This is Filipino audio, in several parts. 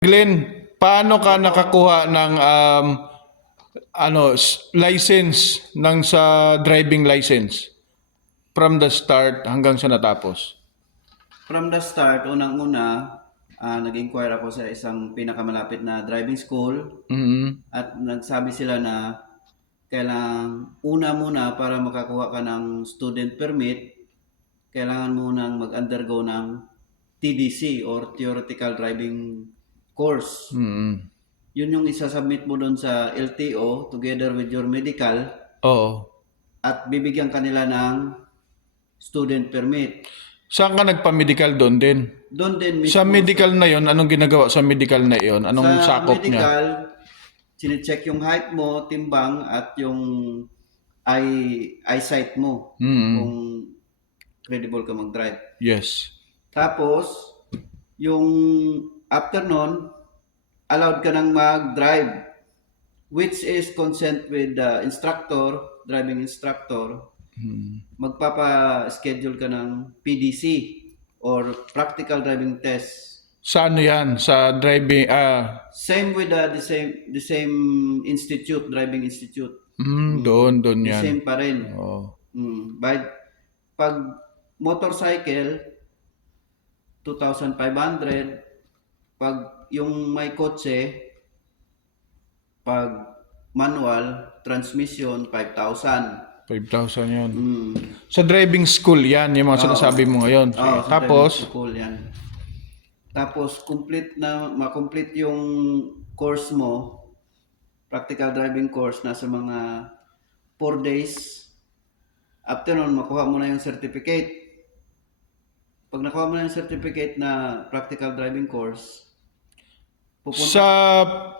Glenn, paano ka nakakuha ng license ng sa driving license from the start hanggang sa natapos? From the start, unang-una, nag-inquire ako sa isang pinakamalapit na driving school Mhm. at nagsabi sila na kailangan una muna para makakuha ka ng student permit, kailangan mo nang mag-undergo ng TDC or Theoretical Driving Course. Mm. Yun yung isasubmit mo doon sa LTO together with your medical Oo. at bibigyan kanila ng student permit. Saan ka nagpa-medical doon din? Doon din Sa mismo medical na 'yon, anong ginagawa sa medical na 'yon? Anong sa sakop niya? medical, chine-check yung height mo, timbang at yung eyesight mo kung Mm. credible ka mag-drive. Yes. Tapos, yung after nun, allowed ka nang mag-drive, which is consent with the instructor, driving instructor. Magpapa-schedule ka ng PDC or practical driving test. Sa ano 'yan? Sa driving Same with the same institute, driving institute. doon The 'yan. same pa rin. Oo. Pag motorcycle, 2,500. Pag yung may kotse, pag manual, transmission, 5,000. 5,000 'yon. Mm. Sa driving school 'yan, yung mga sinasabi mo ngayon. Oo, sa Tapos, driving school yan. Tapos, ma-complete yung course mo, practical driving course, nasa mga 4 days. After nun, makuha mo na yung certificate. Pag nakuha mo na yung certificate na practical driving course, sa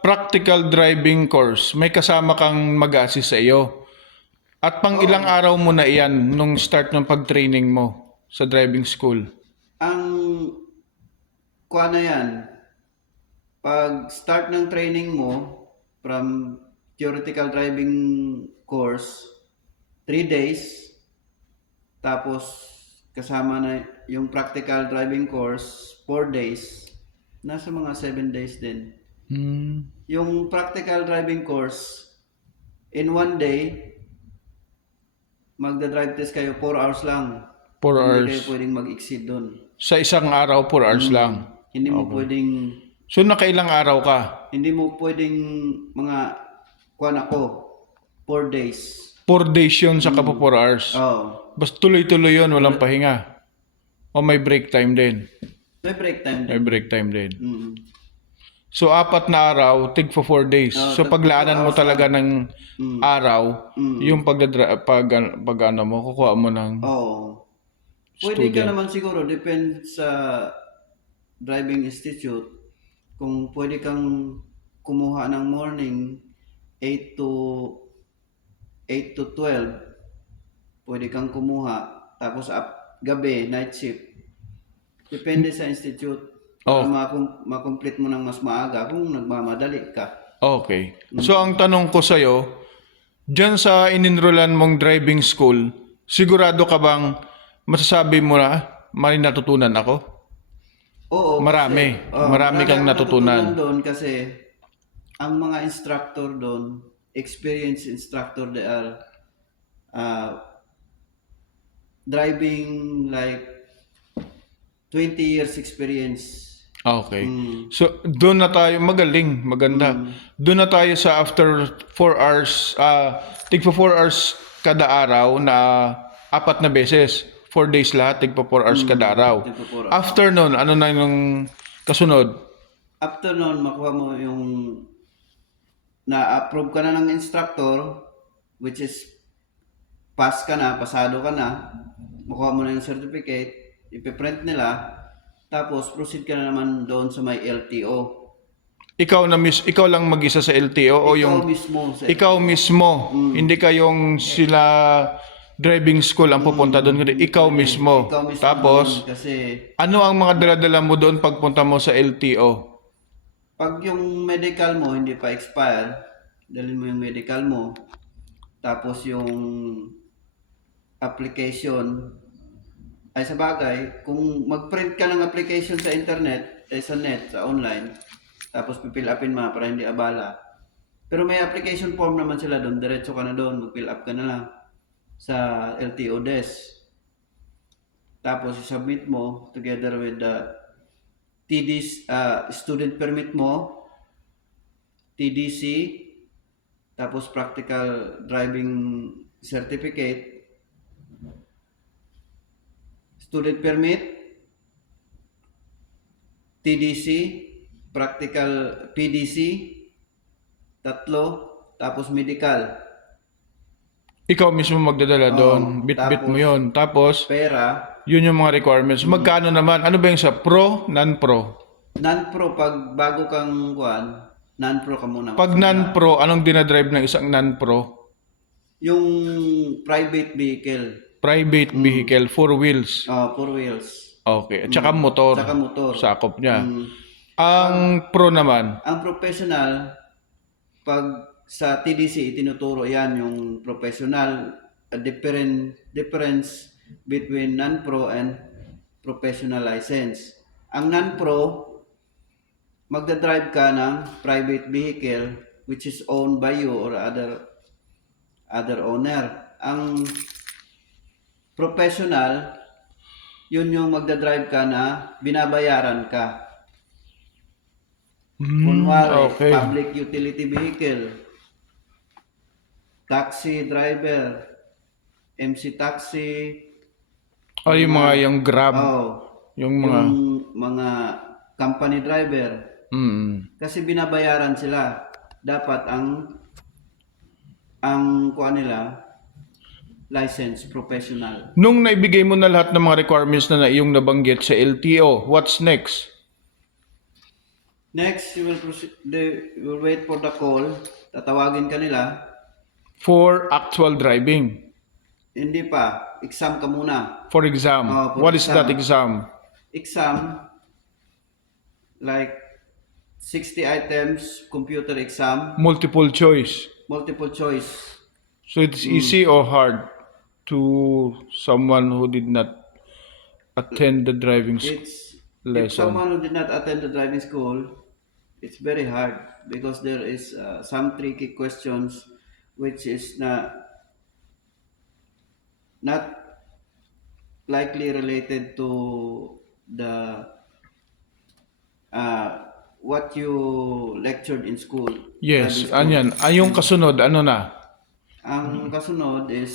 practical driving course, may kasama kang mag-assist sa iyo. At pang ilang araw mo na iyan nung start ng pag-training mo sa driving school? ang kuha na yan, pag start ng training mo, from theoretical driving course, 3 days, tapos kasama na yung practical driving course, 4 days, nasa mga 7 days din. Yung practical driving course, in 1 day, magda-drive test kayo 4 hours lang. 4 Hindi hours. kayo pwedeng mag-exceed doon. Sa isang araw, 4 hours lang. Hindi mo pwedeng So nakailang araw ka? hindi mo pwedeng mga kuan ako 4 days. 4 days yun sa kapa 4 hours. Oh, Basta tuloy-tuloy yun, walang pahinga. O may break time din? may break time May din. break time din. Mm. So 4 na araw, tig for 4 days. So tag- paglaanan mo 4 hours talaga ng araw, Mm. yung pag ano mo, kukuha mo ng Oh. Pwede ka student. naman siguro depend sa driving institute kung pwede kang kumuha ng morning 8 to 12, pwede kang kumuha, tapos gabi night shift, depende sa institute para makomplete mo ng mas maaga kung nagmamadali ka. Okay. So ang tanong ko sa'yo, dyan sa ininrolan mong driving school, sigurado ka bang masasabi mo na may natutunan ako? Oo, Marami. Marami kang akong natutunan. doon kasi ang mga instructor doon, experienced instructor, they are driving like 20 years experience. Okay. So doon na tayo magaling, maganda. Doon na tayo sa after 4 hours, tigpa 4 hours kada araw na 4 na beses. 4 days lahat, tigpa 4 hours kada araw. Tigpa 4 hours. After nun, ano na yung kasunod? After nun, makuha mo yung na-approve ka na ng instructor, which is pass ka na, pasado ka na, makuha mo na yung certificate, ipiprint nila, tapos proceed ka na naman doon sa may LTO. Ikaw lang mag-isa sa LTO o yung mismo sa ikaw mismo, hindi kayong sila driving school ang pupunta doon, kundi ikaw mismo. ikaw mismo Tapos, doon, kasi ano ang mga dala-dala mo doon pagpunta mo sa LTO? pag yung medical mo hindi pa expire, dalhin mo yung medical mo, tapos yung application, ay sa bagay, kung mag-print ka ng application sa internet, sa net, sa online, Tapos pipill upin mo para hindi abala. Pero may application form naman sila doon. Diretso ka na doon. Mag-fill up ka na lang sa LTO desk. Tapos submit mo together with the TDC, student permit mo, TDC, tapos practical driving certificate, student permit, TDC, practical PDC, tatlo, tapos medical, Ikaw mismo magdadala doon. Oo, Bit-bit mo tapos- yun. Tapos, pera, yun yung mga requirements. Magkano naman? Ano ba yung sa pro, non-pro? non-pro pag bago kang kuan, non-pro ka muna. Pag non-pro, anong dinadrive ng isang non-pro? Yung private vehicle, Private vehicle, 4 wheels. 4 wheels. Okay. At saka motor. Saka motor. Sakop niya. Mm. Ang pro naman, Ang professional, pag sa TDC itinuturo yan yung professional, a difference between non-pro and professional license. Ang non-pro, magdadrive ka ng private vehicle which is owned by you or other owner. Ang professional, yun yung magdadrive ka na binabayaran ka. Kunwari, okay. public utility vehicle, taxi driver, MC taxi, Yung mga yung Grab, yung yung mga mga company driver. Kasi binabayaran sila. Dapat ang kuha nila, license, professional. Nung naibigay mo na lahat ng mga requirements na iyong nabanggit sa LTO, what's next? Next, you will wait for the call. Tatawagin ka nila. For actual driving. Hindi pa. Exam ka muna. For exam. For What is exam. that exam? Exam, like 60 items, computer exam, Multiple choice. multiple choice. So it's easy or hard to someone who did not attend the driving school? If Lesson. someone who did not attend the driving school, it's very hard because there is some tricky questions which is not likely related to the what you lectured in school. Yes, Driving school. anyan. Yung kasunod, ano na? Ang kasunod is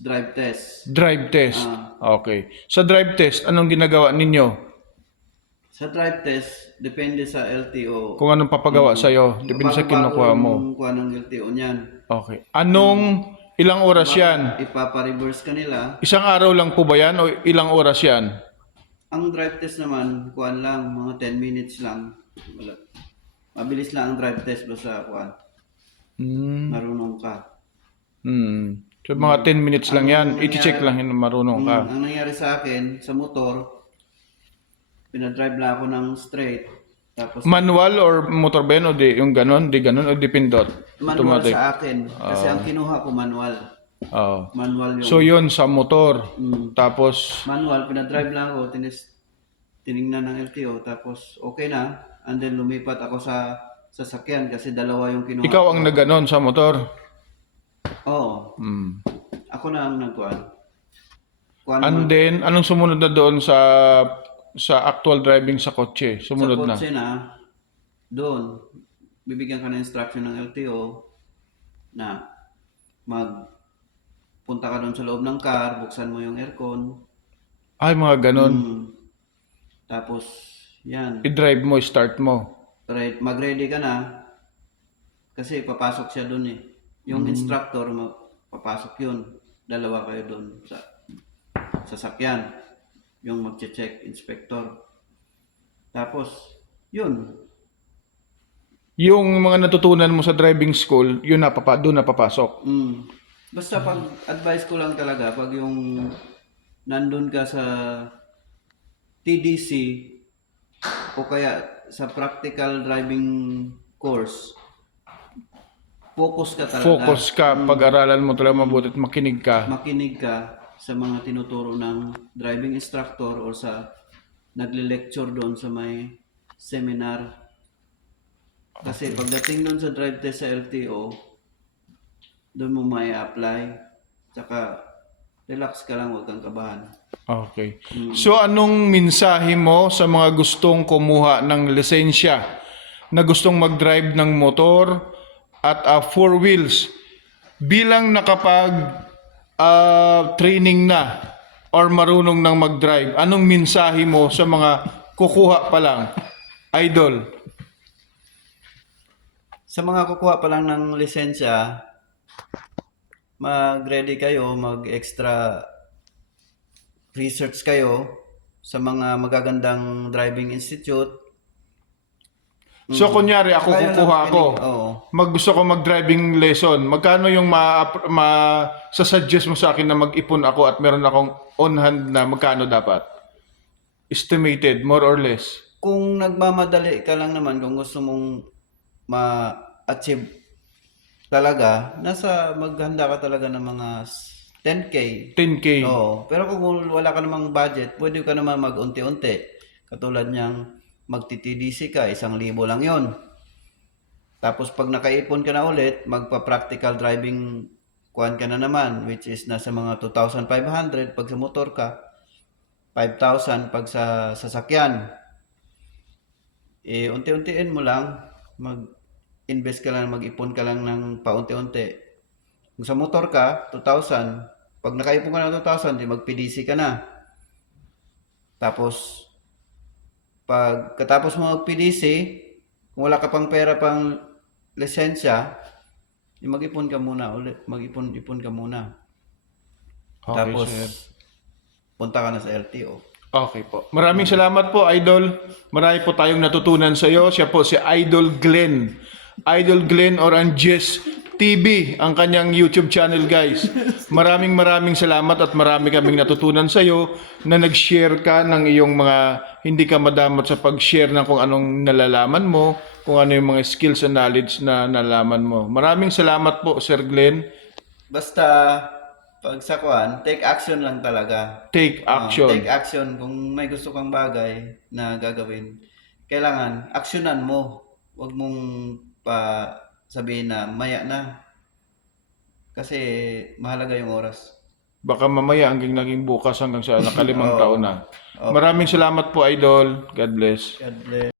drive test. Drive test. Okay. Sa drive test, anong ginagawa ninyo? Sa drive test, depende sa LTO. Kung anong papagawa sa'yo, depende sa kinukuha mo. Kung kuha ng LTO niyan. Okay. Ilang oras yan? Ipapa-reverse ka nila. Isang araw lang po ba yan o ilang oras yan? Ang drive test naman, kuhan lang, mga 10 minutes lang. Mabilis lang ang drive test basta kuhan. Marunong ka. So mga 10 minutes lang yan. I-check lang yun marunong ka. Ang nangyari sa akin, sa motor, pinadrive lang ako ng straight. Tapos Manual or motor ba yun o di yung ganon? Di ganon o di pindot? manual sa akin. Kasi ang kinuha ko manual. Oo. Manual yung So yun sa motor. Tapos manual, pinadrive lang ako, tiningnan ng LTO, tapos okay na. And then lumipat ako sa sasakyan kasi dalawa yung kinuha. ikaw ang naganon sa motor. Oo. Ako na ang nagkuhan. And then, anong sumunod na doon sa actual driving sa kotse? Sa Sumunod na. kotse na, doon, bibigyan ka ng instruction ng LTO na punta ka doon sa loob ng car, buksan mo yung aircon. Ay, mga ganon. Tapos, yan. I-drive mo, start mo. Mag-ready ka na kasi papasok siya doon eh. Yung instructor, papasok yun. Dalawa kayo doon sa sasakyan. Yung mag-check, inspector. Tapos, yun. Yung mga natutunan mo sa driving school, yun doon na papasok. Basta pag advice ko lang talaga, pag yung nandun ka sa TDC o kaya sa practical driving course, focus ka talaga. Focus ka, pag-aralan mo talaga mabuti at makinig ka. Makinig ka sa mga tinuturo ng driving instructor or sa nagle-lecture doon sa may seminar. Kasi pagdating doon sa drive test sa LTO, doon mo may apply. Tsaka relax ka lang, huwag kang kabahan. Okay. So anong mensahe mo sa mga gustong kumuha ng lisensya na gustong mag-drive ng motor at four wheels bilang nakapag training na or marunong nang mag-drive? Anong mensahe mo sa mga kukuha pa lang? Idol. Sa mga kukuha pa lang ng lisensya, mag-ready kayo, mag-extra research kayo sa mga magagandang driving institute. So kunyari ako Kaya kukuha lang, ako. oo. Gusto ko mag-driving lesson. Magkano yung suggest mo sa akin na mag-ipon ako at meron akong on hand na magkano dapat? Estimated, more or less. Kung nagmamadali ka lang naman, kung gusto mong ma-achieve talaga, maghanda ka talaga ng mga 10K. 10K. Oo. Pero kung wala ka namang budget, pwede ka naman mag-unti-unti. Katulad niyang magti-TDC ka, 1,000 lang yon. Tapos pag nakaipon ka na ulit, magpa-practical driving kuhan ka na naman, which is nasa mga 2,500 pag sa motor ka, 5,000 pag sa sasakyan. Unti-untiin mo lang, mag-invest ka lang, mag-ipon ka lang ng paunti-unti. Kung sa motor ka, 2,000. Pag nakaipon ka ng 2,000, di mag-PDC ka na. Tapos, katapos mo mag-PDC, kung wala ka pang pera pang lisensya, mag-ipon ka muna ulit. Mag-ipon ka muna. Okay, Tapos, sir. punta ka na sa LTO. Okay po. Maraming salamat po, Idol. Marami po tayong natutunan sa iyo. Siya po si Idol Glenn. Idol Glenn Oranges TV, ang kanyang YouTube channel, guys. Maraming salamat at marami kaming natutunan sa iyo na nag-share ka ng iyong mga hindi ka madamot sa pag-share ng kung anong nalalaman mo, kung ano yung mga skills and knowledge na nalalaman mo. Maraming salamat po, Sir Glenn. Basta, pag sa kuhan, take action lang talaga. Take action. Take action. Kung may gusto kang bagay na gagawin, kailangan aksyonan mo. Huwag mong pa sabihin na maya na. Kasi mahalaga yung oras. Baka mamaya hanggang naging bukas hanggang sa nakalimang Oo. taon na. Oo. Maraming salamat po, Idol. God bless. God bless.